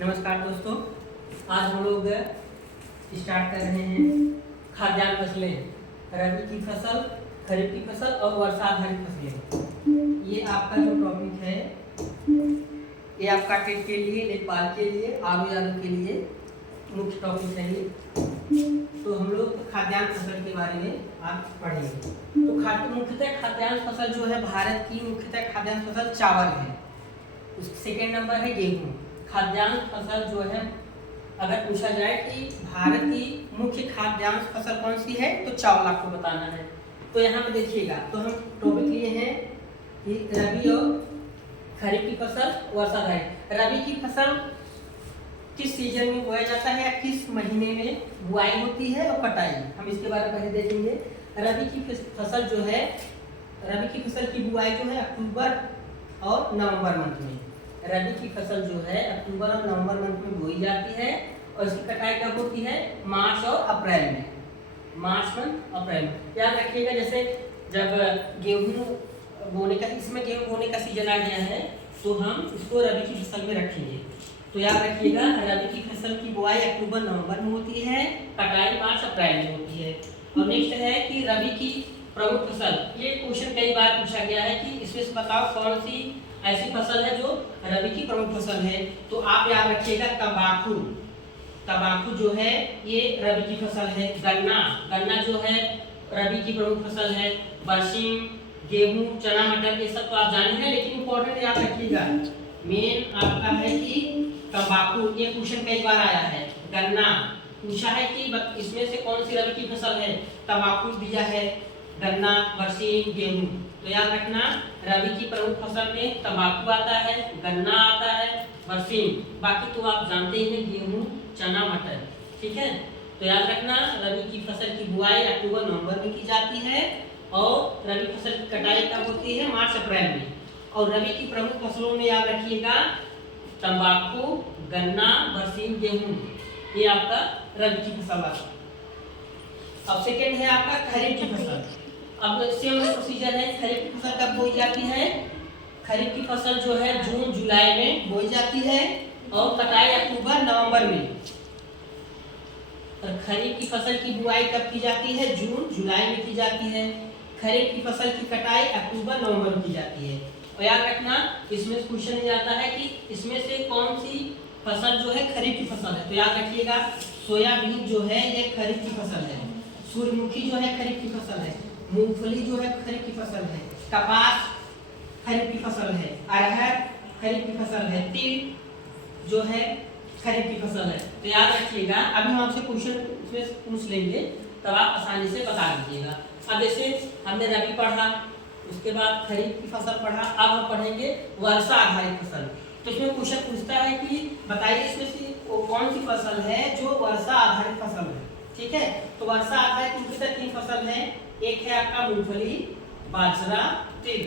नमस्कार दोस्तों, आज हम लोग स्टार्ट कर रहे हैं खाद्यान्न फसलें, रबी की फसल, खरीफ की फसल और वर्षा आधारित फसलें। ये आपका जो टॉपिक है ये आपका टेट के लिए, लेखपाल के लिए, आर के लिए मुख्य टॉपिक है ये। तो हम लोग खाद्यान्न फसल के बारे में आज पढ़ेंगे। तो मुख्यतः खाद्यान्न फसल जो है भारत की मुख्यतः खाद्यान्न फसल चावल है। सेकेंड नंबर है गेहूँ। खाद्यान्न फसल जो है अगर पूछा जाए कि भारत की मुख्य खाद्यान्न फसल कौन सी है तो चावल आपको बताना है। तो यहाँ पे देखिएगा, तो हम टॉपिक लिए हैं कि रबी और खरीफ की फसल, वर्षा आधारित। रबी की फसल किस सीजन में बोया जाता है या किस महीने में बुआई होती है और कटाई, हम इसके बारे में पहले देखेंगे। रबी की फसल जो है, रबी की फसल की बुआई जो है अक्टूबर और नवंबर मंथ में। रबी की फसल जो है अक्टूबर और नवंबर मंथ में बोई जाती है और इसकी कटाई कब होती है? मार्च और अप्रैल में। मार्च मंथ, अप्रैल में। याद रखिएगा, जैसे जब गेहूं बोने का, इसमें गेहूं बोने का सीजन आ गया है तो हम इसको रबी की फसल में रखेंगे। तो याद रखिएगा, रबी की फसल की बुआई अक्टूबर नवंबर में होती है, कटाई मार्च अप्रैल में होती है। और नेक्स्ट है कि रबी की प्रमुख फसल। ये क्वेश्चन कई बार पूछा गया है कि इसमें से बताओ कौन सी ऐसी फसल है जो रबी की प्रमुख फसल है। तो आप याद रखिएगा, तंबाकू। तंबाकू जो है ये रबी की फसल है। गन्ना जो है रबी की प्रमुख फसल है। बरसीम, गेहूं, चना, मटर, ये सब तो आप जाने हैं, लेकिन इंपॉर्टेंट याद रखिएगा, मेन आपका है कि तंबाकू। ये क्वेश्चन कई बार आया है। गन्ना पूछा है कि इसमें से कौन सी रबी की फसल है, तंबाकू दिया है, गन्ना, बरसीम, गेहूं। तो याद रखना, रबी की प्रमुख फसल में तंबाकू आता है, गन्ना आता है, बरसीम, बाकी तो आप जानते ही हैं, गेहूं, चना, मटर। ठीक है, तो याद रखना, रबी की फसल की बुआई अक्टूबर नवंबर में की जाती है और रबी फसल की कटाई कब होती है? मार्च अप्रैल में। और रबी की प्रमुख फसलों में याद रखिएगा, तंबाकू, गन्ना, बरसीम, गेहूं, ये आपका रबी की फसल आता। अब सेकेंड है आपका खरीफ की फसल। अब सेम प्रोसीजर है। खरीफ की फसल कब बोई जाती है? खरीफ की फसल जो है जून जुलाई में बोई जाती है और कटाई अक्टूबर नवंबर में। और खरीफ की फसल की बुआई कब की जाती है? जून जुलाई में की जाती है। खरीफ की फसल की कटाई अक्टूबर नवंबर में की जाती है। और याद रखना, इसमें क्वेश्चन ये आता है कि इसमें से कौन सी फसल जो है खरीफ की फसल है। तो याद रखिएगा, सोयाबीन जो है ये खरीफ की फसल है। सूर्यमुखी जो है खरीफ की फसल है। मूंगफली जो है खरीफ की फसल है। कपास खरीफ की फसल है। अरहर खरीफ की फसल है। तिल जो है खरीफ की फसल है। तो याद रखिएगा, अभी हम आपसे क्वेश्चन पूछ लेंगे तब आप आसानी से बता दीजिएगा। अब जैसे हमने रबी पढ़ा, उसके बाद खरीफ की फसल पढ़ा, अब हम पढ़ेंगे वर्षा आधारित फसल। तो इसमें क्वेश्चन पूछता है कि बताइए इसमें से कौन सी फसल है जो वर्षा आधारित फसल है। ठीक है, तो वर्षा आधारित मुख्यतः 3 फसल है। एक है आपका मूंगफली, बाजरा, तिल।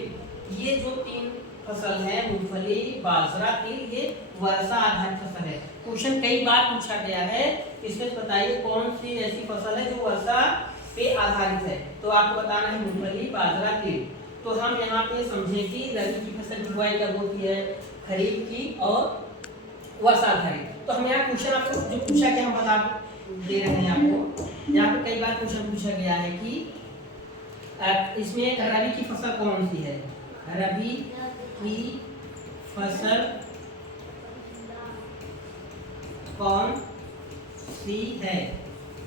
ये जो 3 फसल है, मूंगफली, बाजरा, तिल, ये वर्षा आधारित फसल है। क्वेश्चन कई बार पूछा गया है, इसमें बताइए कौन सी ऐसी फसल है जो वर्षा पे आधारित है। तो आपको बताना है मूंगफली, बाजरा, तिल। तो हम यहाँ पे समझे कि रबी की फसल की बुआई कब होती है? खरीफ की और वर्षा आधारित। तो हम यहाँ क्वेश्चन आपको जो पूछा गया हम बता दे रहे हैं आपको। यहाँ पे कई बार क्वेश्चन पूछा गया है कि इसमें रबी की फसल कौन सी है? रबी की फसल कौन सी है?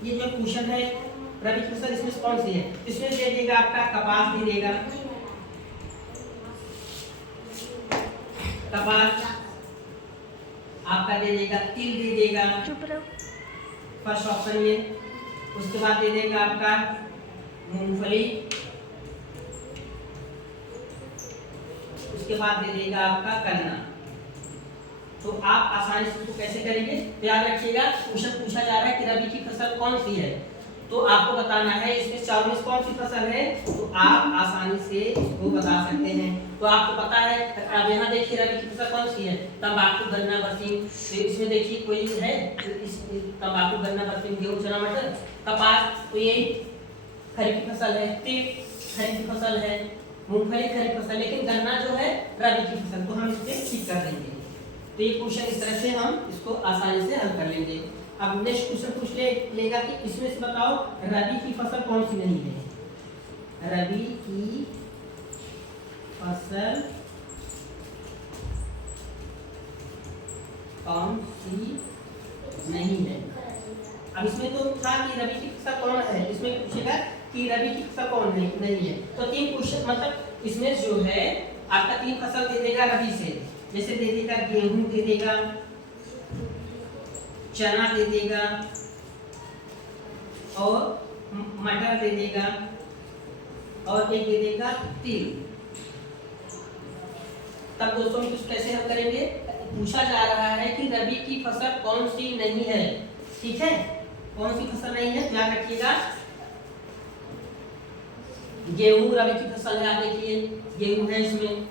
ये जो क्वेश्चन है, रबी की फसल इसमें कौन सी है? इसमें दे देगा आपका कपास, दे देगा कपास, आपका दे देगा तिल, दे देगा फर्स्ट ऑप्शन में। उसके बाद दे देगा आपका मूंगफली, उसके बाद दे देगा आपका गन्ना। तो आप आसानी से इसको कैसे करेंगे? तो याद रखिएगा, क्वेश्चन पूछा जा रहा है कि रबी की फसल कौन सी है, तो आपको बताना है इसमें चारों में कौन सी फसल है। तो आप आसानी से इसको बता सकते हैं। तो आपको पता है, अब यहाँ देखिए रबी की फसल कौन सी है? तंबाकू, गन्ना, बरसीम। तो इसमें देखिए कोई है तंबाकू, गन्ना, बरसीम, गेहूं, चना, मटर, कपास, तो यही खरीफ की फसल है। तिल खरीफ की फसल है। मूंगफली खरीफ फसल, लेकिन गन्ना जो है रबी की फसल। तो हम इसको ठीक कर देंगे। तो ये क्वेश्चन इस तरह से हम इसको आसानी से हल कर लेंगे। अब नेक्स्ट क्वेश्चन पूछ लेगा कि इसमें से बताओ रबी की फसल कौन सी नहीं है। रबी की फसल कौन सी नहीं है। अब इसमें तो था कि रबी की फसल कौन है, इसमें पूछेगा कि रबी की फसल कौन नहीं है। तो 3 क्वेश्चन मतलब इसमें जो है आपका 3 फसल दे देगा रबी से, जैसे दे देगा गेहूं दे देगा, चना दे देगा और मटर दे देगा और एक दे देगा तिल। तब दोस्तों हम कुछ कैसे हल करेंगे, पूछा जा रहा है कि रबी की फसल कौन सी नहीं है। ठीक है, कौन सी फसल नहीं है, ध्यान रखिएगा। गेहूं रबी की फसल है, आप देखिए गेहूं है, इसमें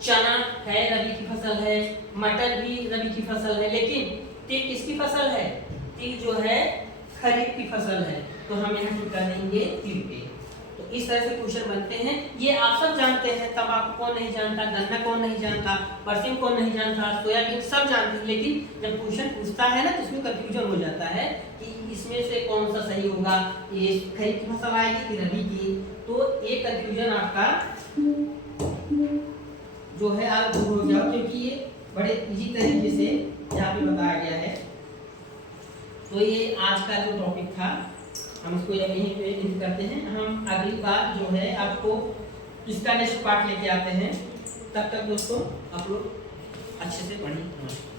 चना है रबी की फसल है, मटर भी रबी की फसल है, लेकिन तिल किसकी फसल है, तिल जो है खरीफ की फसल है। तो हम यहाँ टिक कर देंगे तिल पे। तो इस तरह से क्वेश्चन बनते हैं। ये आप सब जानते हैं, तंबाकू कौन नहीं जानता, गन्ना कौन नहीं जानता, परसिम कौन नहीं जानता, सोयाबीन सब जानते हैं, लेकिन जब क्वेश्चन पूछता है ना तो इसमें कंफ्यूजन हो जाता है कि इसमें से कौन सा सही होगा, ये खरीफ की फसल आएगी कि रबी की। तो ये कंफ्यूजन आपका जो है आप दूर हो जाओ, क्योंकि ये बड़े इजी तरीके से यहाँ पे बताया गया है। तो ये आज का जो टॉपिक था हम इसको यहीं पे एंड करते हैं। हम अगली बार जो है आपको इसका नेक्स्ट पार्ट लेके आते हैं। तब तक दोस्तों आप लोग अच्छे से पढ़िए।